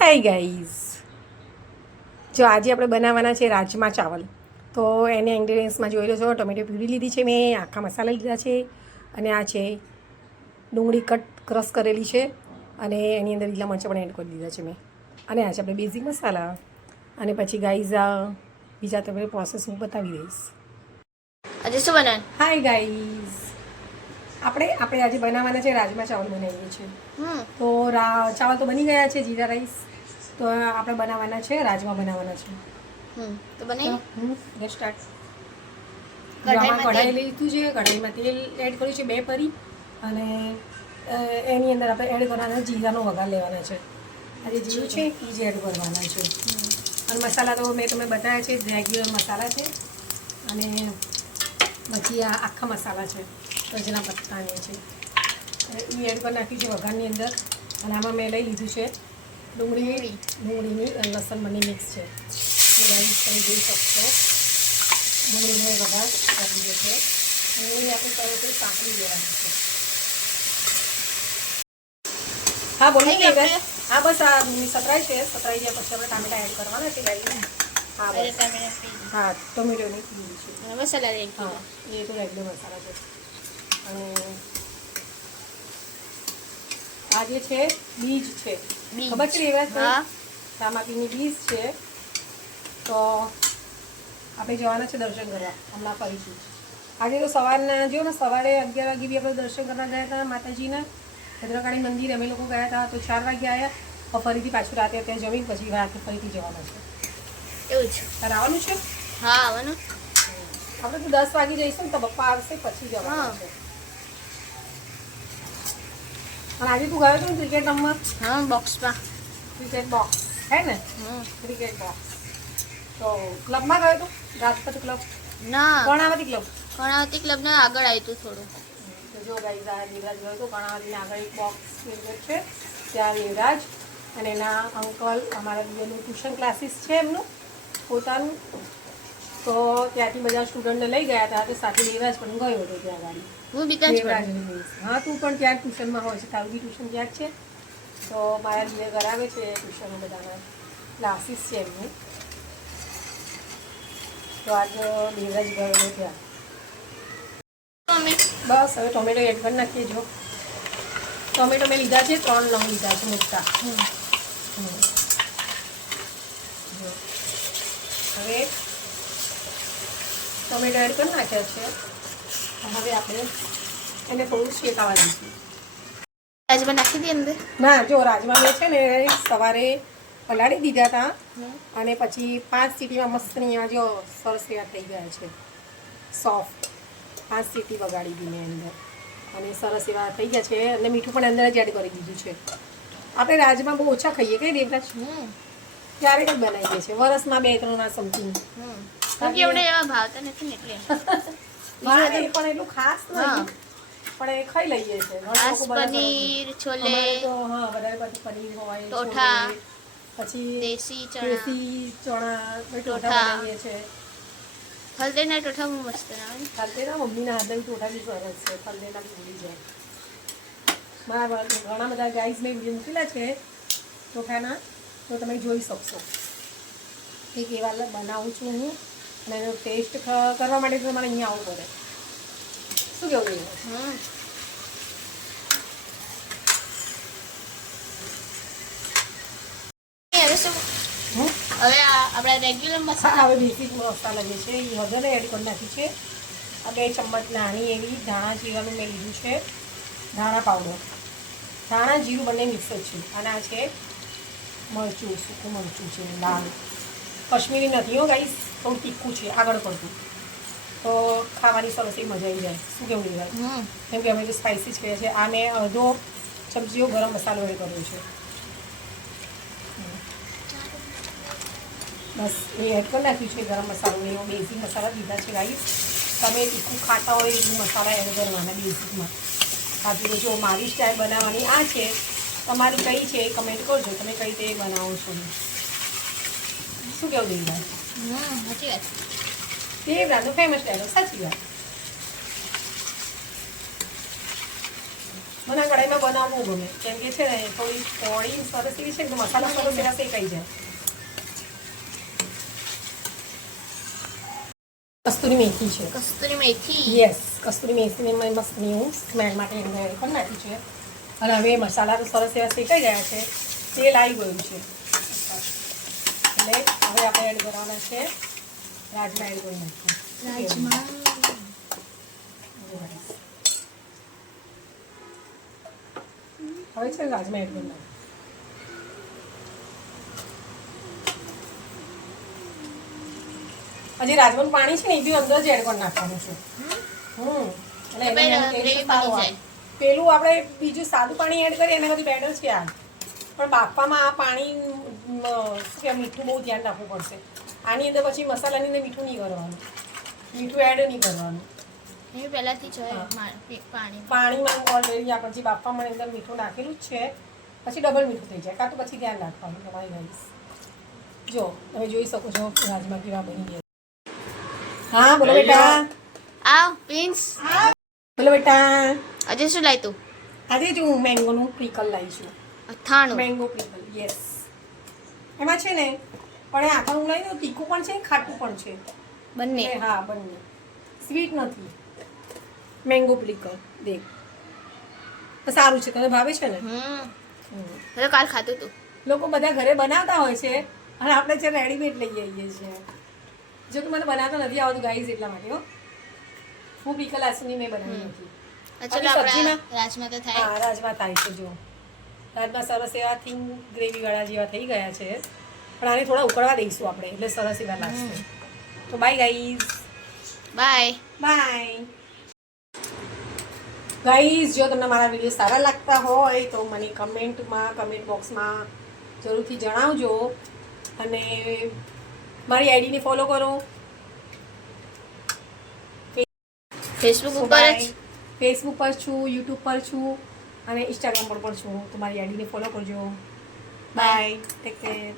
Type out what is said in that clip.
Hi guys, જો આજે આપણે બનાવવાના છે રાજમા ચાવલ. તો એને ઇન્ગ્રીડિયન્ટ્સમાં જોઈ લો છો. ટોમેટો પ્યુરી લીધી છે મેં, આખા મસાલા લીધા છે, અને આ છે ડુંગળી ક્રશ કરેલી છે, અને એની અંદર લીલા મરચાં પણ એડ કરી દીધા છે મેં. અને આ છે આપણે બેઝિક મસાલા. અને પછી ગાઈઝ બીજા તમને પ્રોસેસ હું બતાવી દઈશ. આજે શું બનાવે? હાય ગાઈઝ, આપણે આજે બનાવવાના છે રાજમા ચાવલ બનાવીએ છીએ. તો ચાવલ તો બની ગયા છે, જીરા રાઈસ. તો આપણે બનાવવાના છે રાજમા બનાવવાના છે. તો બનાવી ગેટ સ્ટાર્ટ. કઢાઈ લીધું છે, કઢાઈમાં તેલ એડ કર્યું છે 2 પરી, અને એની અંદર આપણે એડ કરવાના જીરાનો વઘાર લેવાના છે. આજે જીરું છે એ જ એડ કરવાના છે. અને મસાલા તો મેં તમને બતાવ્યા છે, રેગ્યુલર મસાલા છે. અને પછી આ આખા મસાલા છે, તજના પત્તાની છે, એ એડ કરી નાખ્યું છે વઘારની અંદર. અને આમાં મેં લઈ લીધું છે ડુંગળીની લસણ બંને મિક્સ છે. તમે જોઈ શકશો ડુંગળીનો વઘાર કરી દીધો છે, અને એ આપણે તરત જ સાંકળી લેવાનું છે. હા બોલી ગઈ. હા બસ આ સતરાઈ છે, સતરાઈ ગયા પછી આપણે ટામેટા એડ કરવાના છે ગાઈ. હા બસ હા ટોમેટોની પીલી છે, મસાલા હા એ તો રેગ્યુલર મસાલા છે. અને આ જે છે બીજ છે, ખબર છે એવા ટામાટીની બીજ છે. તો આપણે જવાના છે દર્શન કરવા હમણાં ફરીથી. આજે તો સવારના જો ને સવારે 11 વાગે બી આપણે દર્શન કરવા ગયા હતા માતાજીના ભદ્રકાળી મંદિર. અમે લોકો ગયા હતા તો 4 વાગે આવ્યા, ફરીથી પાછું રાતે ત્યાં જમી પછી રાતે ફરીથી જવાના છે. એવું છે? તારે આવવાનું છે? હા આવવાનું. આપણે તો 10 વાગે જઈશું ને તો પપ્પા આવશે પછી જવાનું છે. અને આજે તું ગયો હતો ને ક્રિકેટ રમવા? હા બોક્સમાં. ક્રિકેટ બોક્સ હે ને? Cricket box. તો ક્લબમાં ગયો હતો? રાજપથ ક્લબ? ના, કર્ણાવતી ક્લબ. કર્ણાવતી ક્લબને આગળ આવ્યું હતું થોડું. તો જો ગાઈઝ આ દેવરાજ ગયો હતો કર્ણાવતીને આગળ એક બોક્સ ક્રિકેટ છે ત્યાં દેવરાજ અને એના અંકલ, અમારા બીજાનું ટ્યુશન ક્લાસીસ છે એમનું પોતાનું. તો ત્યાંથી બધા સ્ટુડન્ટને લઈ ગયા હતા, તો સાથે દેવરાજ પણ ગયો હતો ત્યાં ગાડી. હું બી ત્યાં જ હા તું પણ ત્યાં ટ્યુશનમાં હોય છે, તારું બી ટ્યુશન ત્યાં જ છે. તો મારા દીદી કરાવે છે ટ્યુશનો, બધાના ક્લાસીસ છે એમનું. તો આજે દેવરાજ ગયો હતો ત્યાં. બસ હવે ટોમેટો એડ કરી નાખીએ. જો ટોમેટો મેં લીધા છે 3 લંગ લીધા છે મોટા. હવે ટોમેટો એડ કરી નાખ્યા છે. હવે આપણે એને થોડું શેકાવા દઈશું. રાજમા નાખી દઈએ અંદર? ના, જો રાજમા મેં છે ને સવારે પલાળી દીધા હતા, અને પછી 5 સીટીમાં મસ્ત અહીંયા જો સરસ એવા થઈ ગયા છે, સોફ્ટ. 5 સીટી વગાડી હતી મેં અંદર, અને સરસ એવા થઈ ગયા છે. અને મીઠું પણ અંદર જ એડ કરી દીધું છે. આપણે રાજમા બહુ ઓછા ખાઈએ કઈ દેવરાજ, ક્યારેક જ બનાવીએ છીએ વર્ષમાં 2-3 વાર સમથિંગ. એવા ભાવતા નથી ને એટલે પણ એટલું ખાસ નહીં, પણ એ ખાઈ લઈએ છીએ. પનીર, છોલે તો હા વધારે પછી પનીર હોય, ટોઠા, પછી દેશી ચણા બનાવીએ છીએ. હલ્દીના ટોઠા બહુ મસ્ત આવે. હલ્દીના મમ્મીના હાથના ટોઠા બી સરસ છે, હલ્દીના બી ભૂલી જાય. મારા ઘણા બધા ગાઈઝ મેં વિડીયો મૂકેલા છે ટોઠાના, તો તમે જોઈ શકશો કે કેવા બનાવું છું હું. અને એનો ટેસ્ટ કરવા માટે તો તમારે અહીંયા આવવું પડે. શું કેવું જોઈએ? હવે આપણા રેગ્યુલર મસાલા, હવે બેઝિક મસાલા જે છે એ હળદર એડ કરી નાખી છે. આ 2 ચમચ નાની એવી ધાણા જીરાનું મેં લીધું છે, ધાણા પાવડર. ધાણા જીરું બંને મિક્સ જ છે. અને આ છે મરચું, સૂકું મરચું છે લાલ, કશ્મીરી નથી હો ગાઈસ, થોડું તીખું છે આગળ પડતું, તો ખાવાની સરસ એ મજા આવી જાય. શું કેવું દેવાય? કેમ કે અમે તો સ્પાઇસી જ કહીએ છીએ. આ મેં અડધો ચમચીઓ ગરમ મસાલો એડ કર્યો છે. બસ એ એડ કરી નાખ્યું છે ગરમ મસાલો ને એવો બેઝિક મસાલા દીધા છે ગાઈસ. તમે તીખું ખાતા હોય એટલું મસાલા એડ કરવાના બેઝિકમાં. બાકી જો મારી સ્ટાઈલ બનાવવાની આ છે, તમારી કઈ છે એ કમેન્ટ કરજો, તમે કઈ રીતે બનાવો છો. શું કેવું દેવરાજ? સાચી વાત. દેવરાજનો ફેમસ ડાયલોગ, સાચી વાત. મને આ કઢાઈમાં બનાવવું ગમે કેમ કે છે ને થોડી પોળી સરસ એવી છે ને તો મસાલા સરસ એવા શેકાઈ જાય. કસ્તુરી મેથી છે. કસ્તુરી મેથી. યસ, કસ્તુરી મેથીને મેં મસ્તની હું સ્મેલ માટે એમને એડ કરી નાખી છે. અને હવે મસાલા તો સરસ એવા શેકાઈ ગયા છે, તેલ આવી ગયું છે. એટલે હવે આપણે એડ કરવાના છે રાજમા એડ કરી નાખીએ. રાજમા. હવે છે રાજમા એડ કરી નાખીએ. હજી રાજમાનું પાણી છે ને એ બી અંદર જ એડ કરી નાખવાનું છે. એટલે એને ગ્રેવી ટેસ્ટ સારો બની આવે. જાય. પેલું આપણે બીજું સાદું પાણી એડ કરીએ એના બધી બેટર છે આ, પણ બાફવામાં આ પાણી શું કે મીઠું બહુ ધ્યાન રાખવું પડશે. આની અંદર પછી મસાલાની અંદર મીઠું નહીં કરવાનું, મીઠું એડ નહીં કરવાનું. એ પહેલાથી જ હોય હા. પાણી. પાણીમાં ઓલરેડી આપણે જે બાફવામાં અંદર મીઠું નાખેલું જ છે, પછી ડબલ મીઠું થઈ જાય કાં તો પછી ધ્યાન રાખવાનું તમારી ગાઈસ. જો તમે જોઈ શકો છો કે રાજમા કેવા બની ગયા. હા બોલો બેટા. આ પ્રિન્સ બોલો બેટા. આજે શું લાવ્યું તું? આજે જ હું મેંગોનું પ્રિકલ લાવી છું. અથાણું. Mango pickle, yes. એમાં છે ને પણ એ આખા હું લાવી દઉં, તીખું પણ છે ખાટું પણ છે. બંને. હા બંને. સ્વીટ નથી. મેંગો પ્રિકલ દેખ તો સારું છે, તને ભાવે છે ને? તો કાલ ખાધું તું. લોકો બધા ઘરે બનાવતા હોય છે અને આપણે છે રેડીમેડ લઈ આવીએ છીએ. જો કે મને બનાવતા નથી આવતું ગાઈઝ, એટલા માટે હો હું પ્રિકલ આસુની મેં બનાવી નથી. ચલો સબ્જીમાં? આપણા રાજમા તો થાય. હા રાજમા થાય છે. જો રાજમા સરસ એવા થીન ગ્રેવી વાળા જેવા થઈ ગયા છે, પણ આને થોડા ઉકળવા દઈશું આપણે એટલે સરસ એવા લાગશે. તો bye guys. Bye. Bye guys. જો તમને મારા વિડીયો સારા લાગતા હોય તો મને કમેન્ટ બોક્સમાં જરૂરથી જણાવજો અને મારી આઈડીને ફોલો કરો. ફેસબુક ઉપર જ. ફેસબુક પર છું, યુટ્યુબ પર છું અને ઇન્સ્ટાગ્રામ પર પણ છું. તો મારી આઈડીને ફોલો કરજો. Bye, take care.